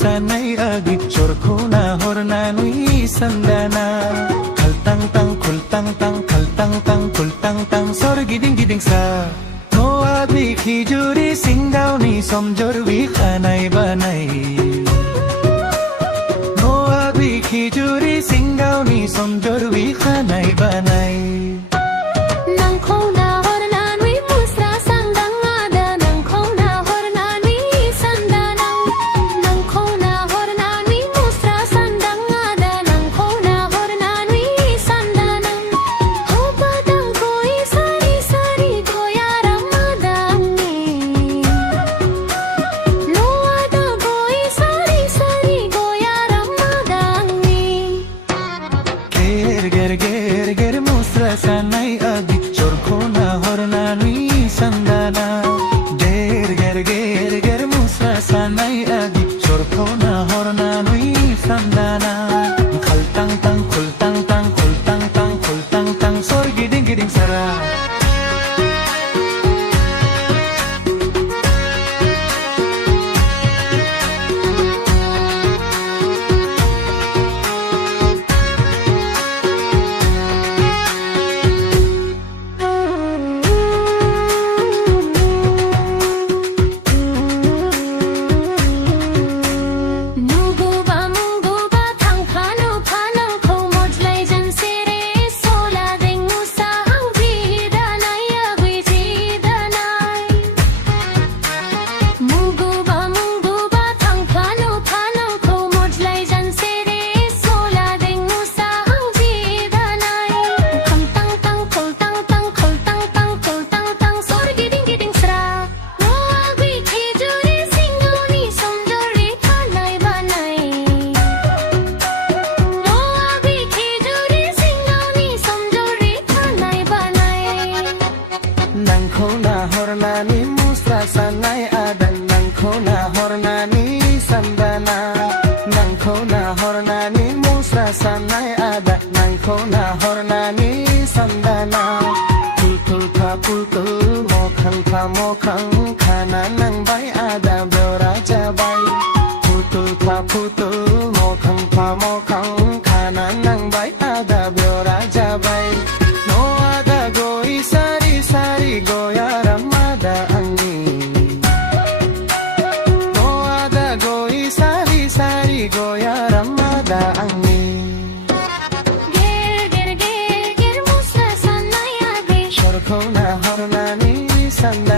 sanay agi chorkhuna horna nui sandana khaltang tang khultang tang khaltang tang khultang tang sor giding giding sa no abi khijuri singau ni somjor wi khanai banai no abi khijuri singau ni somjor wi khanai banai sanai agi chorkhona horna nui sandana ger ger ger ger musra sanai agi chorkhona horna nui sandana khaltang tang khultang tang khultang tang khultang tang sor giding giding sara Nangkhona hornani musra sanai ada nangkhona hornani sandana nangkhona hornani musra sanai ada nangkhona hornani sandana pultul pha pultul mokhang pha mokhang khana nang bai ada beora jabai pultul pha pultul mokhang pha mokhang khana nang bai ada beora jabai no ada goi sari sari goya ramada angi no ada goi sari sari goya ramada angi ger ger ger ger musra sanai agi chorkhona hornani sanda